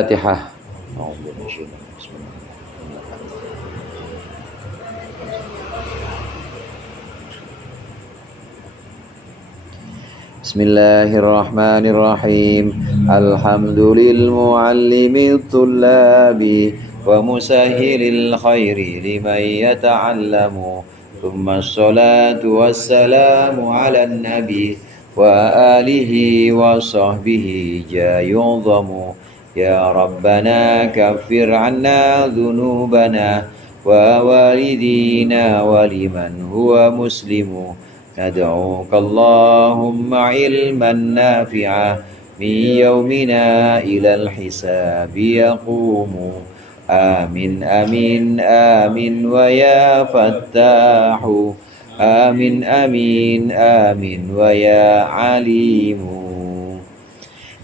Al-Fatihah. Bismillahirrahmanirrahim. Alhamdulil muallimil tullabi wa musahhilil khairi liman yata'allamu. Thumma assalatu wassalamu ala nabi wa alihi wa sahbihi jayudhamu. Ya Rabbana kaffir anna dhunubana wa walidina wa liman huwa muslimu. ندعوك اللهم علما نافعا من يومنا إلى الحساب يقوم. آمين آمين آمين ويا فتاح. آمين آمين آمين ويا عليم.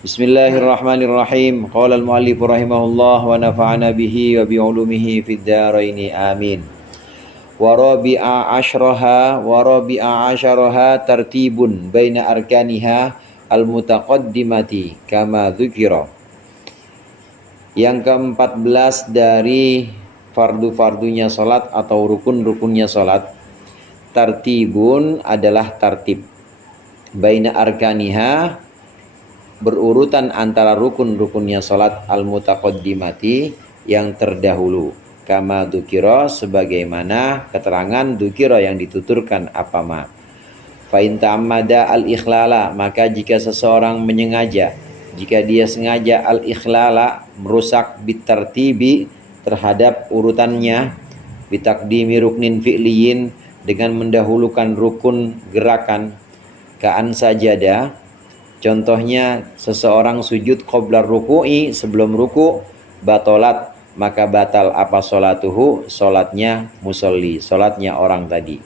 بسم الله الرحمن الرحيم. قال المؤلف رحمه الله ونفعنا به وبعلومه في الدارين آمين. Warabi'a asyaraha tartibun baina arkaniha al-mutaqaddimati kama dzukira. Yang ke-14 dari fardu-fardunya salat atau rukun-rukunnya salat. Tartibun adalah tartib. Baina arkaniha berurutan antara rukun-rukunnya salat al-mutaqaddimati yang terdahulu. Kama dzukira sebagaimana keterangan dzukira yang dituturkan apa ma. Fa in ta'ammada al-ikhlala, maka jika seseorang menyengaja, jika dia sengaja al-ikhlala merusak bitartibi terhadap urutannya, bitaqdimi ruknin fi'liyin dengan mendahulukan rukun gerakan, ka'an sajada, contohnya seseorang sujud qabla ruku'i, sebelum ruku, batolat, maka batal apa sholatuhu, sholatnya musolli, sholatnya orang tadi.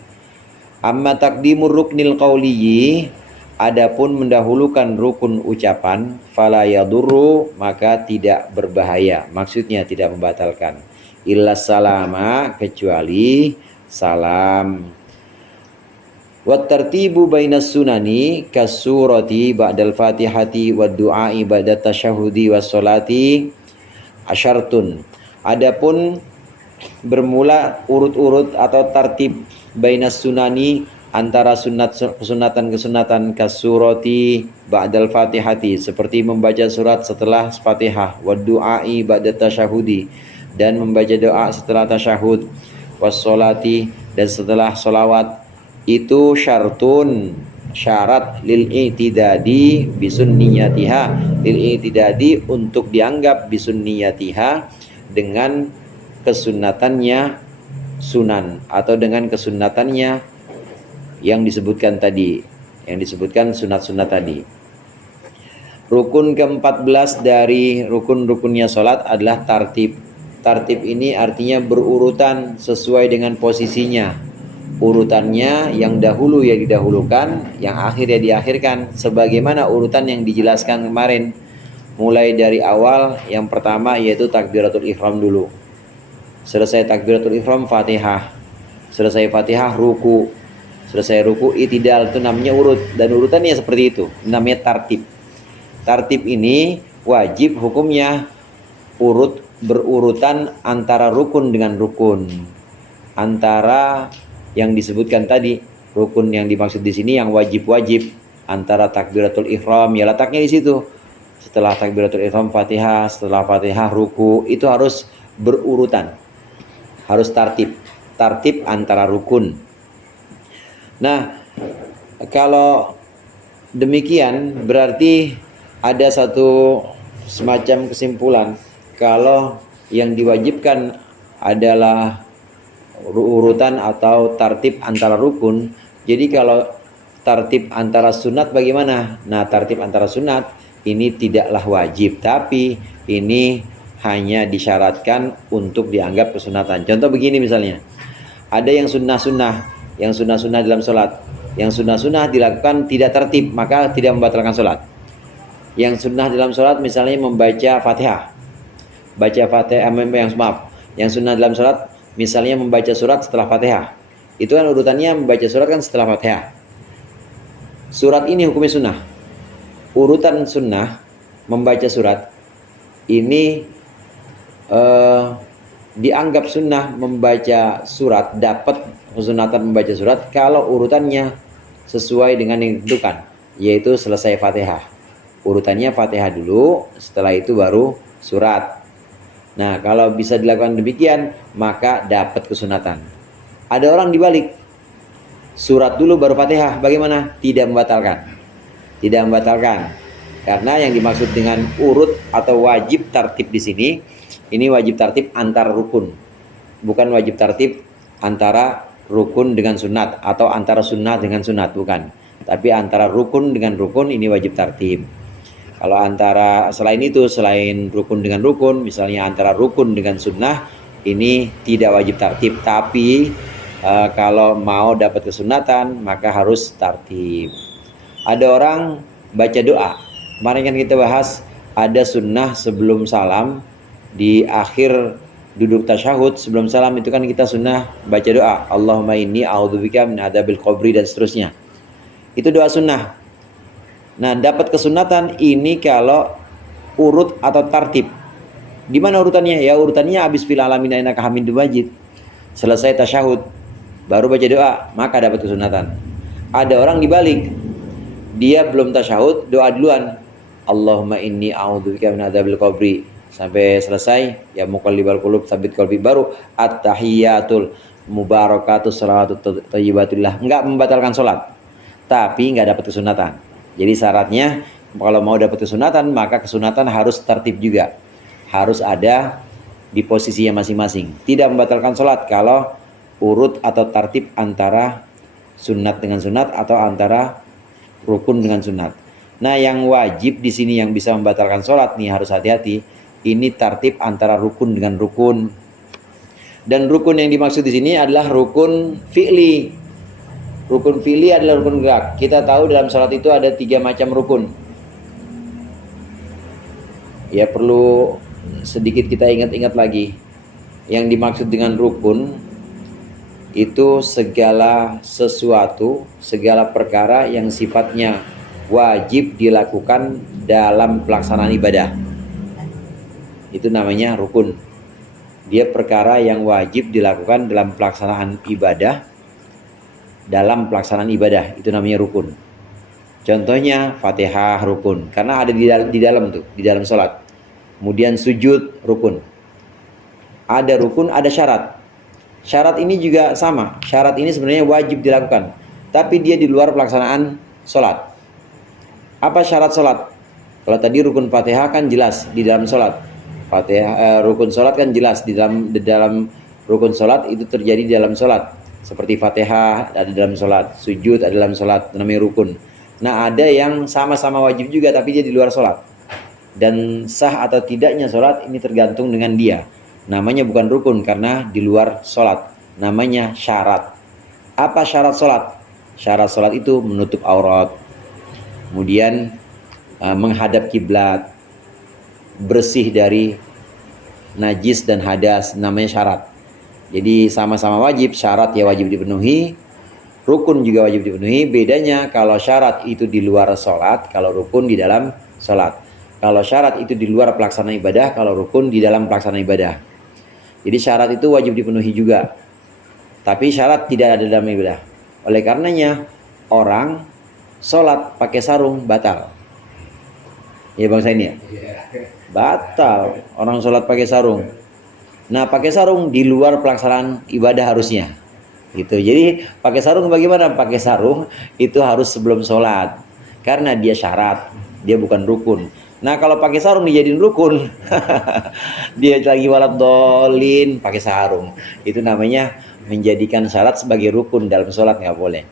Amma taqdimur ruknil qawliyi, adapun mendahulukan rukun ucapan, fala yadurru, maka tidak berbahaya, maksudnya tidak membatalkan. Illa salama, kecuali salam. Wat tartibu bainas sunani kasurati ba'dal fatihati wad du'ai ba'da tasyahudi was sholati asyartun. Adapun bermula urut-urut atau tartib bainas sunani antara kesunatan kasurati ba'dal fatihati, seperti membaca surat setelah Fatihah, wa du'ai ba'da tasyahudi, dan membaca doa setelah tasyahud, wassolati, dan setelah solawat, itu syartun, syarat lil i'tidadi bisunniyatiha, lil i'tidadi untuk dianggap bisunniyatiha dengan kesunatannya sunan, atau dengan kesunatannya yang disebutkan tadi, yang disebutkan sunat-sunat tadi. Rukun ke-14 dari rukun-rukunnya sholat adalah tartib. Tartib ini artinya berurutan sesuai dengan posisinya. Urutannya yang dahulu ya didahulukan, yang akhir ya diakhirkan, sebagaimana urutan yang dijelaskan kemarin. Mulai dari awal, yang pertama yaitu takbiratul ihram dulu. Selesai takbiratul ihram, Fatihah. Selesai Fatihah, ruku. Selesai ruku, i'tidal. Itu namanya urut, dan urutannya seperti itu, namanya tartib. Tartib ini wajib hukumnya berurutan antara rukun dengan rukun. Antara yang disebutkan tadi, rukun yang dimaksud di sini yang wajib-wajib, antara takbiratul ihram, ya letaknya di situ. Setelah takbiratul ihram, Fatihah, setelah Fatihah, ruku, itu harus berurutan. Harus tartib. Tartib antara rukun. Nah, kalau demikian berarti ada satu semacam kesimpulan. Kalau yang diwajibkan adalah urutan atau tartib antara rukun, jadi kalau tartib antara sunat bagaimana? Nah, tartib antara sunat ini tidaklah wajib, tapi ini hanya disyaratkan untuk dianggap kesunatan. Contoh begini misalnya, ada yang sunnah-sunnah, dalam sholat, yang sunnah-sunnah dilakukan tidak tertib, maka tidak membatalkan sholat. Yang sunnah dalam sholat misalnya membaca Fatihah, yang sunnah dalam sholat misalnya membaca surat setelah Fatihah, itu kan urutannya membaca surat kan setelah Fatihah. Surat ini hukumnya sunnah. Urutan sunnah membaca surat ini dianggap sunnah membaca surat, dapat kesunatan membaca surat kalau urutannya sesuai dengan yang ditentukan, yaitu selesai Fatihah. Urutannya Fatihah dulu, setelah itu baru surat. Nah, kalau bisa dilakukan demikian, maka dapat kesunatan. Ada orang dibalik, surat dulu baru Fatihah, bagaimana? Tidak membatalkan. Tidak membatalkan. Karena yang dimaksud dengan urut atau wajib tartib di sini, ini wajib tartib antara rukun, bukan wajib tartib antara rukun dengan sunat atau antara sunnah dengan sunat, bukan. Tapi antara rukun dengan rukun ini wajib tartib. Kalau antara selain itu, selain rukun dengan rukun, misalnya antara rukun dengan sunnah, ini tidak wajib tartib. Tapi kalau mau dapat kesunatan maka harus tartib. Ada orang baca doa. Kemarin kan kita bahas ada sunnah sebelum salam. Di akhir duduk tasyahud sebelum salam itu kan kita sunnah baca doa, Allahumma inni a'udzubika min adzabil qabri dan seterusnya. Itu doa sunnah. Nah, dapat kesunatan ini kalau urut atau tartib. Di mana urutannya? Ya urutannya habis fil alamin innaka hamidum majid. Selesai tasyahud baru baca doa, maka dapat kesunatan. Ada orang dibalik. Dia belum tasyahud, doa duluan. Allahumma inni a'udzubika min adzabil qabri. Sampai selesai, ya muqallibal qulub tsabit qalbi, baru at-tahiyatul mubarakatus shalawatut thayyibatullah. Enggak membatalkan sholat, tapi enggak dapat kesunatan. Jadi syaratnya kalau mau dapat kesunatan, maka kesunatan harus tertib juga. Harus ada di posisinya masing-masing. Tidak membatalkan sholat kalau urut atau tertib antara sunat dengan sunat atau antara rukun dengan sunat. Nah, yang wajib di sini yang bisa membatalkan sholat nih harus hati-hati. Ini tartib antara rukun dengan rukun. Dan rukun yang dimaksud di sini adalah rukun fi'li. Rukun fi'li adalah rukun gerak. Kita tahu dalam salat itu ada 3 macam rukun. Ya, perlu sedikit kita ingat-ingat lagi. Yang dimaksud dengan rukun itu segala sesuatu, segala perkara yang sifatnya wajib dilakukan dalam pelaksanaan ibadah. Itu namanya rukun. Dia perkara yang wajib dilakukan dalam pelaksanaan ibadah. Dalam pelaksanaan ibadah itu namanya rukun. Contohnya Fatihah rukun, karena ada di dalam tuh, di dalam sholat. Kemudian sujud rukun. Ada rukun, ada syarat. Syarat ini juga sama. Syarat ini sebenarnya wajib dilakukan, tapi dia di luar pelaksanaan sholat. Apa syarat sholat? Kalau tadi rukun Fatihah kan jelas di dalam sholat. Fatihah, rukun sholat kan jelas di dalam rukun sholat itu terjadi di dalam sholat. Seperti Fatihah ada dalam sholat, sujud ada dalam sholat, namanya rukun. Nah, ada yang sama-sama wajib juga tapi dia di luar sholat. Dan sah atau tidaknya sholat ini tergantung dengan dia. Namanya bukan rukun karena di luar sholat. Namanya syarat. Apa syarat sholat? Syarat sholat itu menutup aurat. Kemudian menghadap kiblat, bersih dari najis dan hadas, namanya syarat. Jadi sama-sama wajib, syarat ya wajib dipenuhi, rukun juga wajib dipenuhi. Bedanya kalau syarat itu di luar sholat, kalau rukun di dalam sholat. Kalau syarat itu di luar pelaksanaan ibadah, kalau rukun di dalam pelaksanaan ibadah. Jadi syarat itu wajib dipenuhi juga, tapi syarat tidak ada dalam ibadah. Oleh karenanya orang sholat pakai sarung batal. Ya bang Sain ya? Batal orang sholat pakai sarung. Nah, pakai sarung di luar pelaksanaan ibadah harusnya gitu. Jadi pakai sarung bagaimana? Pakai sarung itu harus sebelum sholat karena dia syarat, dia bukan rukun. Nah, kalau pakai sarung dijadiin rukun dia lagi walad dolin pakai sarung, itu namanya menjadikan syarat sebagai rukun dalam sholat, nggak boleh.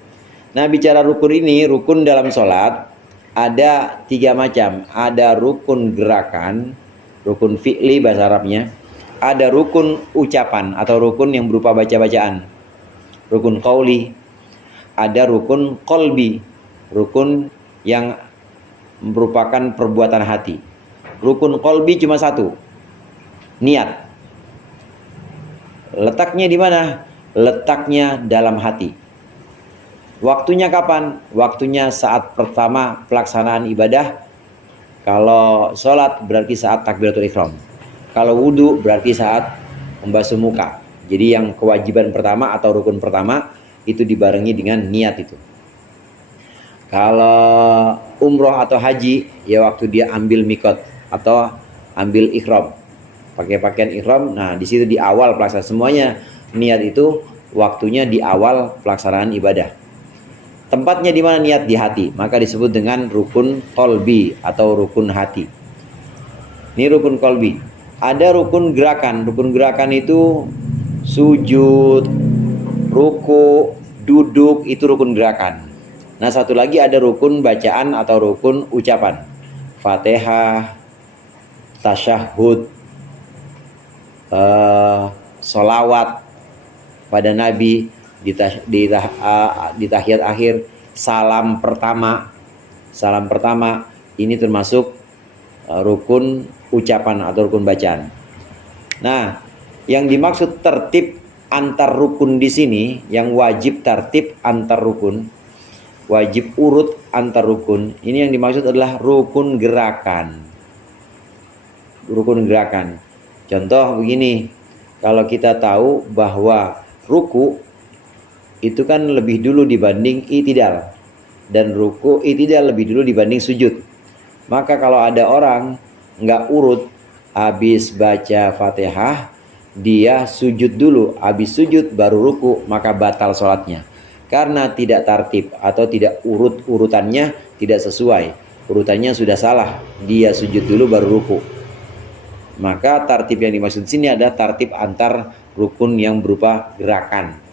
Nah, bicara rukun ini, rukun dalam sholat ada 3 macam. Ada rukun gerakan, rukun fi'li bahasa Arabnya. Ada rukun ucapan atau rukun yang berupa baca-bacaan, rukun qauli. Ada rukun qalbi, rukun yang merupakan perbuatan hati. Rukun qalbi cuma 1, niat. Letaknya di mana? Letaknya dalam hati. Waktunya kapan? Waktunya saat pertama pelaksanaan ibadah. Kalau sholat berarti saat takbiratul ihram. Kalau wudhu berarti saat membasuh muka. Jadi yang kewajiban pertama atau rukun pertama itu dibarengi dengan niat itu. Kalau umroh atau haji ya waktu dia ambil mikot atau ambil ihram, pakai pakaian ihram. Nah di situ di awal pelaksanaan semuanya niat itu waktunya di awal pelaksanaan ibadah. Tempatnya di mana niat? Di hati. Maka disebut dengan rukun qalbi atau rukun hati. Ini rukun qalbi. Ada rukun gerakan. Rukun gerakan itu sujud, ruku, duduk, itu rukun gerakan. Nah, satu lagi ada rukun bacaan atau rukun ucapan. Fatihah, tasyahud, sholawat pada Nabi, di tahiyat akhir, salam pertama ini termasuk rukun ucapan atau rukun bacaan. Nah, yang dimaksud tertib antar rukun di sini, yang wajib tertib antar rukun, wajib urut antar rukun, ini yang dimaksud adalah rukun gerakan. Rukun gerakan. Contoh begini, kalau kita tahu bahwa ruku itu kan lebih dulu dibanding i'tidal, dan ruku i'tidal lebih dulu dibanding sujud. Maka kalau ada orang nggak urut, habis baca Fatihah dia sujud dulu, habis sujud baru ruku, maka batal sholatnya karena tidak tertib atau tidak urutannya tidak sesuai, urutannya sudah salah, dia sujud dulu baru ruku. Maka tertib yang dimaksud sini adalah tertib antar rukun yang berupa gerakan.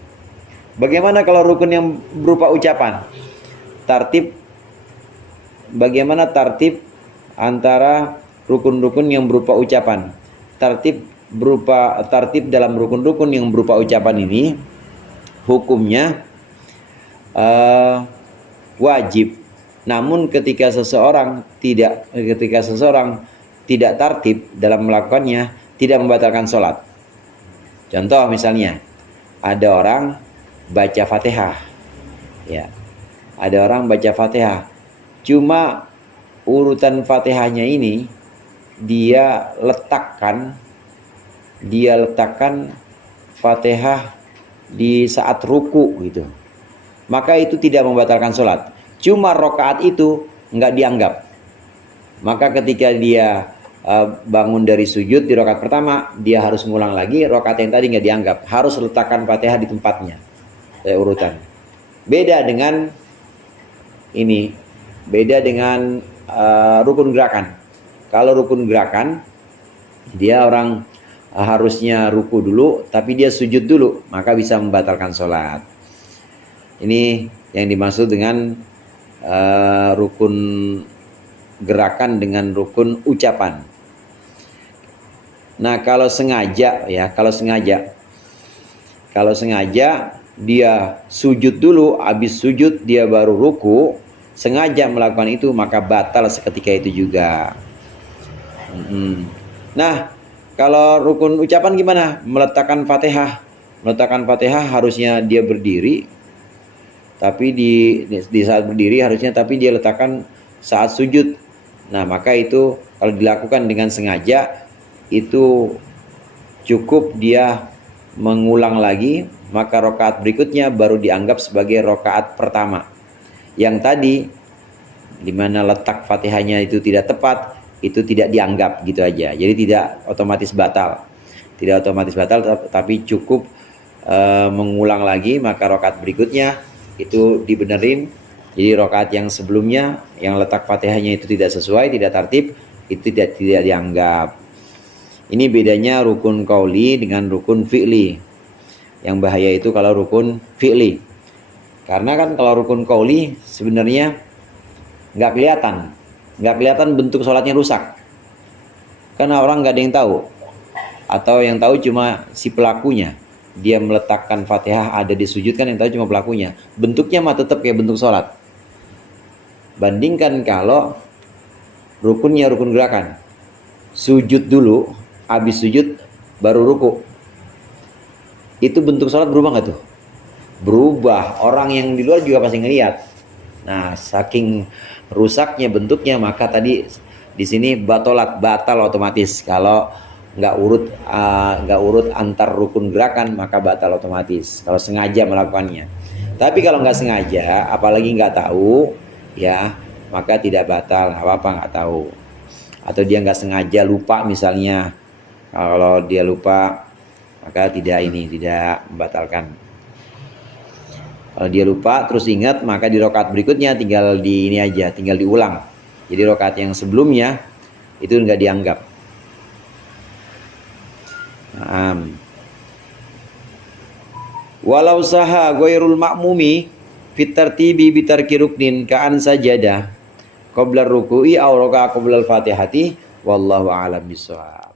Bagaimana kalau rukun yang berupa ucapan? Bagaimana tertib antara rukun-rukun yang berupa ucapan? Tertib dalam rukun-rukun yang berupa ucapan ini hukumnya wajib. Namun ketika seseorang tidak tertib dalam melakukannya, tidak membatalkan sholat. Contoh misalnya, ada orang baca Fatihah, ya, ada orang baca Fatihah, cuma urutan Fatihahnya ini dia letakkan Fatihah di saat ruku gitu, maka itu tidak membatalkan sholat. Cuma rokaat itu nggak dianggap. Maka ketika dia bangun dari sujud di rokaat pertama, dia harus ngulang lagi, rokaat yang tadi nggak dianggap, harus letakkan Fatihah di tempatnya, urutan. Beda dengan rukun gerakan. Kalau rukun gerakan, dia orang harusnya ruku dulu, tapi dia sujud dulu, maka bisa membatalkan sholat. Ini yang dimaksud dengan rukun gerakan dengan rukun ucapan. Nah, kalau sengaja dia sujud dulu, habis sujud dia baru ruku, sengaja melakukan itu, maka batal seketika itu juga. Nah, kalau rukun ucapan gimana? Meletakkan Fatihah harusnya dia berdiri, tapi di saat berdiri harusnya tapi dia letakkan saat sujud. Nah, maka itu kalau dilakukan dengan sengaja, itu cukup dia mengulang lagi, maka rokaat berikutnya baru dianggap sebagai rokaat pertama. Yang tadi dimana letak Fatihahnya itu tidak tepat, itu tidak dianggap gitu aja. Jadi tidak otomatis batal, tapi cukup mengulang lagi, maka rokaat berikutnya itu dibenerin. Jadi rokaat yang sebelumnya yang letak Fatihahnya itu tidak sesuai, tidak tertib, itu tidak dianggap. Ini bedanya rukun qauli dengan rukun fi'li. Yang bahaya itu kalau rukun fi'li. Karena kan kalau rukun qauli sebenarnya nggak kelihatan bentuk sholatnya rusak. Karena orang nggak ada yang tahu. Atau yang tahu cuma si pelakunya. Dia meletakkan Fatihah ada di sujud, kan yang tahu cuma pelakunya. Bentuknya mah tetap kayak bentuk sholat. Bandingkan kalau rukunnya rukun gerakan, sujud dulu, habis sujud baru ruku, itu bentuk sholat berubah nggak tuh? Berubah. Orang yang di luar juga pasti ngeliat. Nah, saking rusaknya bentuknya, maka tadi Di sini batal otomatis. Kalau nggak urut antar rukun gerakan maka batal otomatis. Kalau sengaja melakukannya. Tapi kalau nggak sengaja, apalagi nggak tahu, ya maka tidak batal. Nggak apa-apa nggak tahu. Atau dia nggak sengaja lupa misalnya. Kalau dia lupa maka tidak membatalkan. Kalau dia lupa terus ingat maka di rakaat berikutnya tinggal diulang. Jadi rakaat yang sebelumnya itu nggak dianggap. Walau saha ghairul ma'mumi fit tartibi bi tarki ruknin ka'an sajada qabla ruku'i aw raka'a qabla al-fatihati wallahu a'lam bissawab.